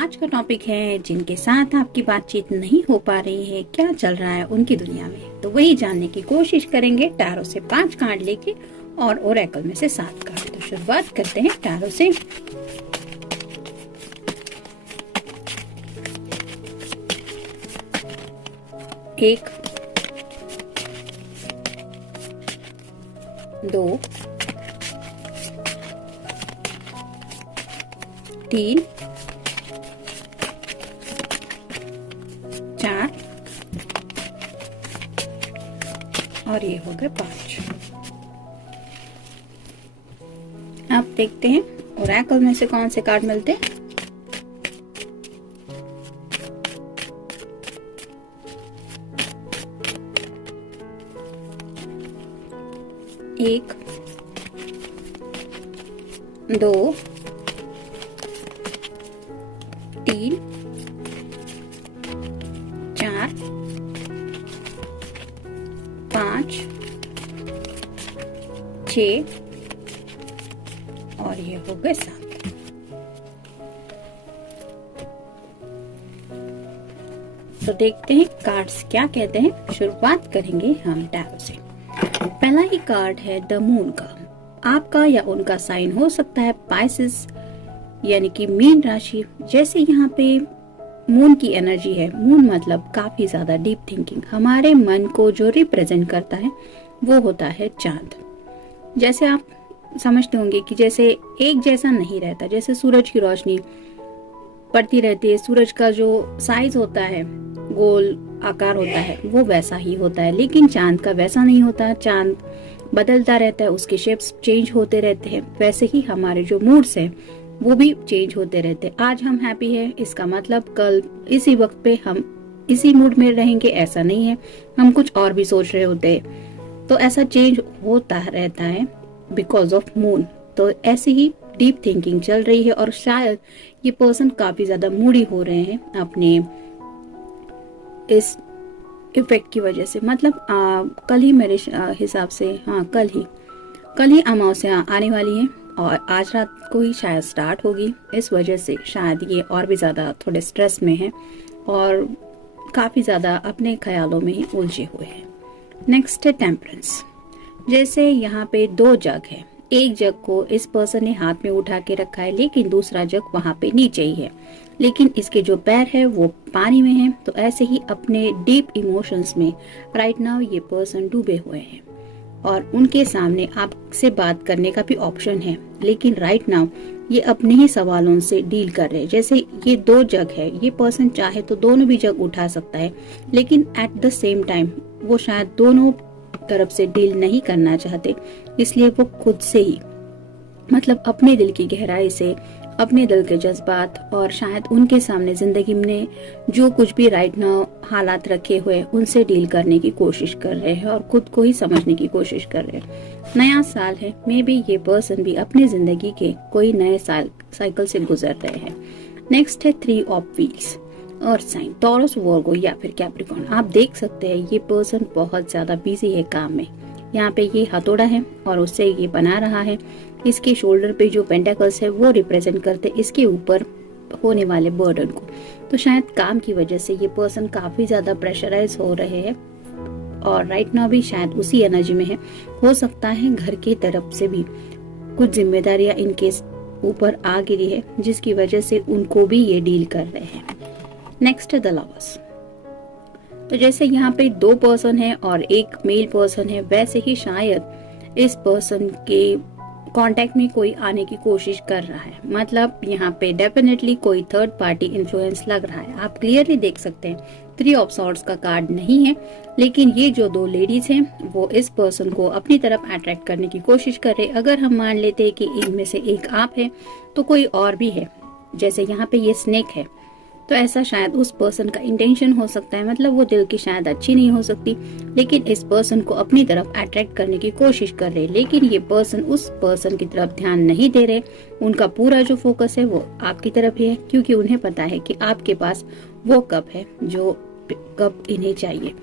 आज का टॉपिक है जिनके साथ आपकी बातचीत नहीं हो पा रही है, क्या चल रहा है उनकी दुनिया में। तो वही जानने की कोशिश करेंगे टैरो से 5 कार्ड लेके और ओरेकल में से 7 कार्ड। तो शुरुआत करते हैं टैरो से। एक, 2, 3, 4 और ये हो गए 5। अब देखते हैं ओरेकल में से कौन से कार्ड मिलते हैं। एक, 2, 3, 4, 5, 6 और ये हो गए 7। तो देखते हैं कार्ड्स क्या कहते हैं। शुरुआत करेंगे हम टैरो से। पहला ही कार्ड है द मून का। आपका या उनका साइन हो सकता है पाइसेस यानी कि मीन राशि। जैसे यहाँ पे मून की एनर्जी है, मून मतलब काफी ज्यादा डीप थिंकिंग। हमारे मन को जो रिप्रेजेंट करता है वो होता है चांद। जैसे आप समझते होंगे कि जैसे एक जैसा नहीं रहता, जैसे सूरज की रोशनी पड़ती रहती है, सूरज का जो साइज होता है, गोल आकार होता है, वो वैसा ही होता है। लेकिन चांद का वैसा नहीं होता, चांद बदलता रहता है, उसके शेप्स चेंज होते रहते हैं। वैसे ही हमारे जो मूड्स हैं वो भी चेंज होते रहते हैं। आज हम हैप्पी है, इसका मतलब कल इसी वक्त पे हम इसी मूड में रहेंगे ऐसा नहीं है, हम कुछ और भी सोच रहे होते हैं। तो ऐसा चेंज होता रहता है बिकॉज ऑफ मून। तो ऐसे ही डीप थिंकिंग चल रही है और शायद ये पर्सन काफी ज्यादा मूडी हो रहे हैं अपने इस इफेक्ट की वजह से। मतलब कल ही मेरे हिसाब से, हाँ कल ही अमावस्या आने वाली है और आज रात को ही शायद स्टार्ट होगी। इस वजह से शायद ये और भी ज्यादा थोड़े स्ट्रेस में है और काफी ज्यादा अपने ख्यालों में ही उलझे हुए हैं। नेक्स्ट है टेम्परेंस। जैसे यहाँ पे 2 जग है, एक जग को इस पर्सन ने हाथ में उठा के रखा है लेकिन दूसरा जग वहां पे नीचे ही है, लेकिन इसके जो पैर है वो पानी में है। तो ऐसे ही अपने डीप इमोशंस में राइट नाउ ये पर्सन डूबे हुए हैं और उनके सामने आपसे बात करने का भी ऑप्शन है, लेकिन राइट नाउ ये अपने ही सवालों से डील कर रहे हैं। जैसे ये 2 जग है, ये पर्सन चाहे तो दोनों भी जग उठा सकता है, लेकिन एट द सेम टाइम वो शायद दोनों तरफ से डील नहीं करना चाहते, इसलिए वो खुद से ही मतलब अपने दिल की गहराई से, अपने दिल के जज्बात और शायद उनके सामने जिंदगी में जो कुछ भी राइट नाउ हालात रखे हुए उनसे डील करने की कोशिश कर रहे हैं और खुद को ही समझने की कोशिश कर रहे हैं। नया साल है, मे बी ये पर्सन भी अपनी जिंदगी के कोई नए साइकिल से गुजर रहे हैं। नेक्स्ट है 3 ऑफ व्हील्स और साइन टॉरस, वर्गो या फिर कैप्रिकॉर्न। आप देख सकते हैं ये पर्सन बहुत ज्यादा बिजी है काम में। यहाँ पे ये हथौड़ा है और उससे ये बना रहा है। इसके शोल्डर पे जो पेंटाकल्स है वो रिप्रेजेंट करते इसके ऊपर होने वाले बर्डन को। तो शायद काम की वजह से ये पर्सन काफी ज्यादा प्रेशराइज हो रहे हैं और राइट नाउ भी शायद उसी एनर्जी में है। हो सकता है घर की तरफ से भी कुछ जिम्मेदारियां इनके ऊपर आ गिरी है जिसकी वजह से उनको भी ये डील कर रहे हैं। नेक्स्ट है द लवर्स। तो जैसे यहाँ पे 2 पर्सन है और एक मेल पर्सन है, वैसे ही शायद इस पर्सन के कांटेक्ट में कोई आने की कोशिश कर रहा है। मतलब यहाँ पे डेफिनेटली कोई थर्ड पार्टी इन्फ्लुएंस लग रहा है। आप क्लियरली देख सकते हैं 3 ऑफ सॉर्ड्स का कार्ड नहीं है, लेकिन ये जो 2 लेडीज हैं वो इस पर्सन को अपनी तरफ अट्रैक्ट करने की कोशिश कर रहे। अगर हम मान लेते हैं कि इनमें से एक आप है तो कोई और भी है। जैसे यहाँ पे ये स्नेक है, तो ऐसा शायद उस पर्सन का इंटेंशन हो सकता है। मतलब वो दिल की शायद अच्छी नहीं हो सकती, लेकिन इस पर्सन को अपनी तरफ अट्रैक्ट करने की कोशिश कर रहे, लेकिन ये पर्सन उस पर्सन की तरफ ध्यान नहीं दे रहे। उनका पूरा जो फोकस है वो आपकी तरफ ही है, क्योंकि उन्हें पता है कि आपके पास वो कप है जो कप इन्हें चाहिए।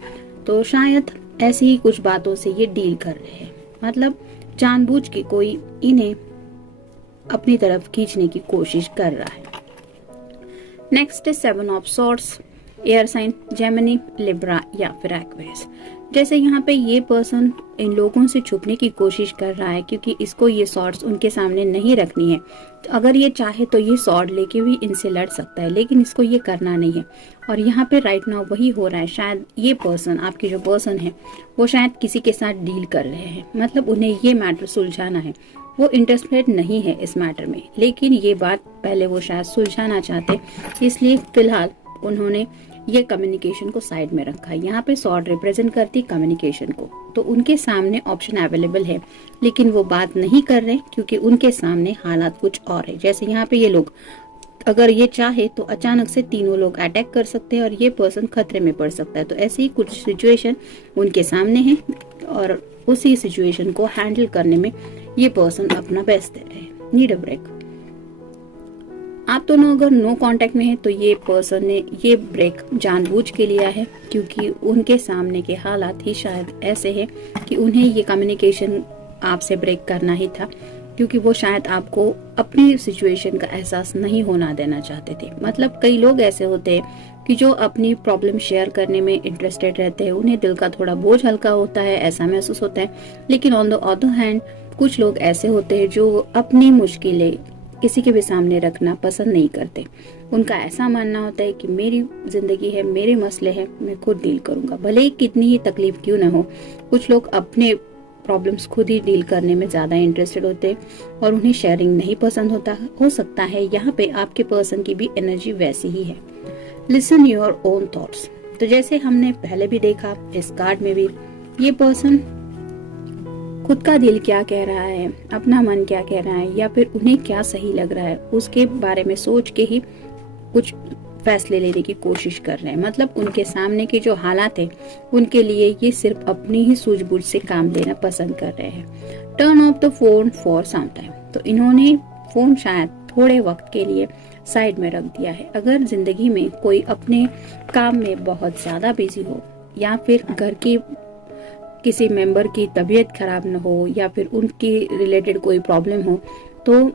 तो शायद ऐसी ही कुछ बातों से ये डील कर रहे हैं। मतलब जानबूझ के कोई इन्हें अपनी तरफ खींचने की कोशिश कर रहा है। नेक्स्ट है 7 of swords, air sign Gemini, Libra या फिर एक्वेरियस। जैसे यहाँ पे ये पर्सन इन लोगों से छुपने की कोशिश कर रहा है क्योंकि इसको ये सॉर्ड्स उनके सामने नहीं रखनी है। तो अगर ये चाहे तो ये सॉर्ड लेके भी इनसे लड़ सकता है, लेकिन इसको ये करना नहीं है। और यहाँ पे राइट नाउ वही हो रहा है। शायद ये पर्सन, आपके जो पर्सन है, वो शायद किसी के साथ डील कर रहे हैं, मतलब उन्हें ये मैटर सुलझाना है। वो इंटरेस्टेड नहीं है इस मैटर में, लेकिन ये बात पहले वो शायद सुलझाना चाहते, इसलिए फिलहाल उन्होंने ये कम्युनिकेशन को साइड में रखा है। यहाँ पे सॉर्ड रिप्रेजेंट करती कम्युनिकेशन को, तो उनके सामने ऑप्शन अवेलेबल है, लेकिन वो बात नहीं कर रहे क्योंकि उनके सामने हालात कुछ और है। जैसे यहाँ पे ये लोग, अगर ये चाहे तो अचानक से तीनों लोग अटैक कर सकते हैं और ये पर्सन खतरे में पड़ सकता है। तो ऐसी ही कुछ सिचुएशन उनके सामने है और उसी सिचुएशन को हैंडल करने में ये पर्सन अपना बेस्ट दे रहे हैं। Need a break. आप दोनों अगर नो कांटेक्ट में है तो ये पर्सन ने ये ब्रेक जानबूझ के लिया है क्योंकि उनके सामने के हालात ही शायद ऐसे हैं कि उन्हें ये कम्युनिकेशन आपसे ब्रेक करना ही था, क्योंकि वो शायद आपको अपनी सिचुएशन का एहसास नहीं होना देना चाहते थे। मतलब कई लोग ऐसे होते हैं कि जो अपनी प्रॉब्लम शेयर करने में इंटरेस्टेड रहते हैं, उन्हें दिल का थोड़ा बोझ हल्का होता है, ऐसा महसूस होता है। लेकिन ऑन द अदर हैंड कुछ लोग ऐसे होते हैं जो अपनी मुश्किलें किसी के भी सामने रखना पसंद नहीं करते। उनका ऐसा मानना होता है कि मेरी जिंदगी है, मेरे मसले हैं, मैं खुद डील करूंगा, भले ही कितनी ही तकलीफ क्यों न हो। कुछ लोग अपने प्रॉब्लम्स खुद ही डील करने में ज्यादा इंटरेस्टेड होते हैं और उन्हें शेयरिंग नहीं पसंद होता। हो सकता है यहाँ पे आपके पर्सन की भी एनर्जी वैसी ही है। Listen your own thoughts. तो जैसे हमने पहले भी देखा, इस कार्ड में भी ये पर्सन खुद का दिल क्या कह रहा है, अपना मन क्या कह रहा है, या फिर उन्हें क्या सही लग रहा है, उसके बारे में सोच के ही कुछ फैसले लेने की कोशिश कर रहे हैं। मतलब उनके सामने के जो हालात है उनके लिए ये सिर्फ अपनी ही सूझबूझ से काम लेना पसंद कर रहे हैं। Turn off the phone for some time. तो इन्होंने फोन शायद थोड़े वक्त के लिए साइड में रख दिया है। अगर जिंदगी में कोई अपने काम में बहुत ज्यादा बिजी हो, या फिर घर की किसी मेंबर की तबीयत खराब न हो, या फिर उनकी रिलेटेड कोई प्रॉब्लम हो, तो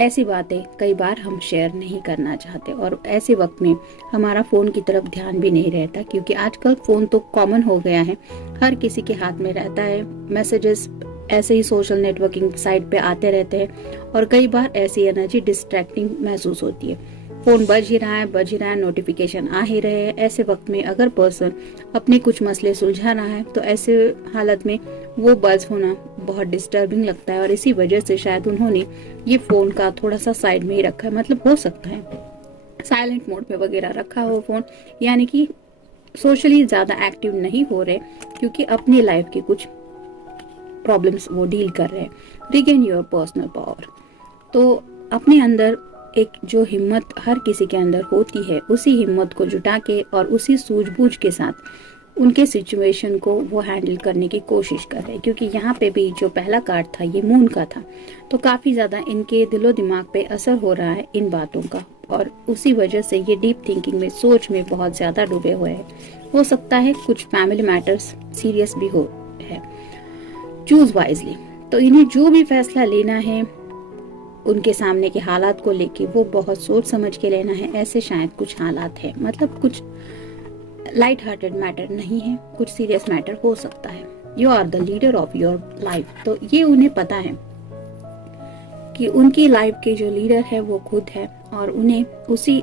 ऐसी बातें कई बार हम शेयर नहीं करना चाहते और ऐसे वक्त में हमारा फोन की तरफ ध्यान भी नहीं रहता, क्योंकि आजकल फोन तो कॉमन हो गया है, हर किसी के हाथ में रहता है। मैसेजेस ऐसे ही सोशल नेटवर्किंग साइट पे आते रहते हैं और कई बार ऐसी एनर्जी डिस्ट्रैक्टिंग महसूस होती है। फोन बज ही रहा है, नोटिफिकेशन आ ही रहे हैं। ऐसे वक्त में अगर पर्सन अपने कुछ मसले सुलझा रहा है तो ऐसे हालत में वो बज होना बहुत डिस्टर्बिंग लगता है और इसी वजह से शायद उन्होंने ये फोन का थोड़ा सा साइड में ही रखा है। मतलब हो सकता है साइलेंट मोड पे वगैरह रखा हो फोन, यानी कि सोशली ज्यादा एक्टिव नहीं हो रहे क्योंकि अपनी लाइफ की कुछ प्रॉब्लम्स वो डील कर रहे हैं। Regain your personal power. तो अपने अंदर एक जो हिम्मत हर किसी के अंदर होती है, उसी हिम्मत को जुटा के और उसी सूझबूझ के साथ उनके सिचुएशन को वो हैंडल करने की कोशिश कर रहे हैं। क्योंकि यहाँ पे भी जो पहला कार्ड था ये मून का था, तो काफी ज्यादा इनके दिलो दिमाग पे असर हो रहा है इन बातों का, और उसी वजह से ये डीप थिंकिंग में, सोच में बहुत ज्यादा डूबे हुए हैं। हो सकता है कुछ फैमिली मैटर्स सीरियस भी हो है। Choose wisely. तो इन्हें जो भी फैसला लेना है उनके सामने के हालात को लेके वो बहुत सोच समझ के लेना है। ऐसे शायद कुछ हालात है, मतलब कुछ लाइट हार्टेड मैटर नहीं है, कुछ सीरियस मैटर हो सकता है। You are the leader of your life. तो ये उन्हें पता है कि उनकी लाइफ के जो लीडर है वो खुद है और उन्हें उसी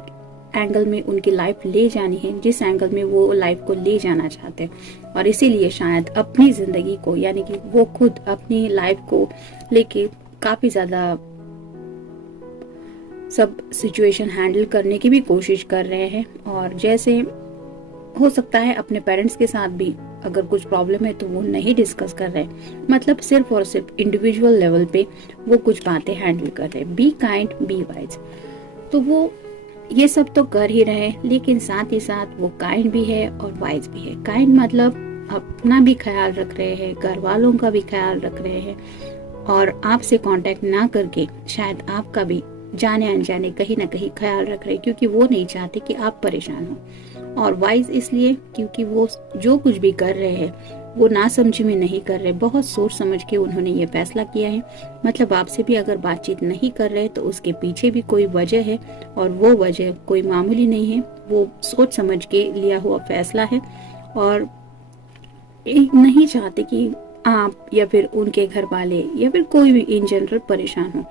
एंगल में उनकी लाइफ ले जानी है जिस एंगल में वो लाइफ को ले जाना चाहते हैं। और इसीलिए शायद अपनी जिंदगी को, यानी कि वो खुद अपनी लाइफ को लेके काफी ज्यादा सब सिचुएशन हैंडल करने की भी कोशिश कर रहे हैं। और जैसे हो सकता है अपने पेरेंट्स के साथ भी अगर कुछ प्रॉब्लम है तो वो नहीं डिस्कस कर रहे, मतलब सिर्फ और सिर्फ इंडिविजुअल लेवल पे वो कुछ बातें हैंडल कर रहे हैं। Be kind, be wise. तो वो ये सब तो कर ही रहे, लेकिन साथ ही साथ वो काइंड भी है और वाइज भी है। काइंड मतलब अपना भी ख्याल रख रहे हैं, घर वालों का भी ख्याल रख रहे हैं, और आपसे कांटेक्ट ना करके शायद आपका भी जाने अनजाने कहीं ना कहीं ख्याल रख रहे हैं, क्योंकि वो नहीं चाहते कि आप परेशान हो। और वाइज इसलिए क्योंकि वो जो कुछ भी कर रहे हैं वो नासमझी में नहीं कर रहे, बहुत सोच समझ के उन्होंने ये फैसला किया है। मतलब आपसे भी अगर बातचीत नहीं कर रहे तो उसके पीछे भी कोई वजह है, और वो वजह कोई मामूली नहीं है, वो सोच समझ के लिया हुआ फैसला है। और नहीं चाहते कि आप या फिर उनके घर वाले या फिर कोई भी इन जनरल परेशान हो,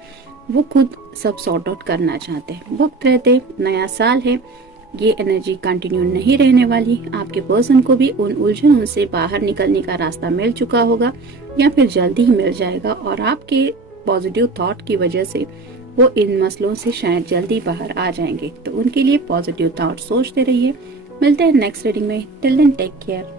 वो खुद सब सॉर्ट आउट करना चाहते हैं। वक्त रहते, नया साल है, ये एनर्जी कंटिन्यू नहीं रहने वाली। आपके पर्सन को भी उन उलझनों से बाहर निकलने का रास्ता मिल चुका होगा या फिर जल्दी ही मिल जाएगा, और आपके पॉजिटिव थॉट की वजह से वो इन मसलों से शायद जल्दी बाहर आ जाएंगे। तो उनके लिए पॉजिटिव थॉट सोचते रहिए। मिलते हैं नेक्स्ट रीडिंग में। Till then take care.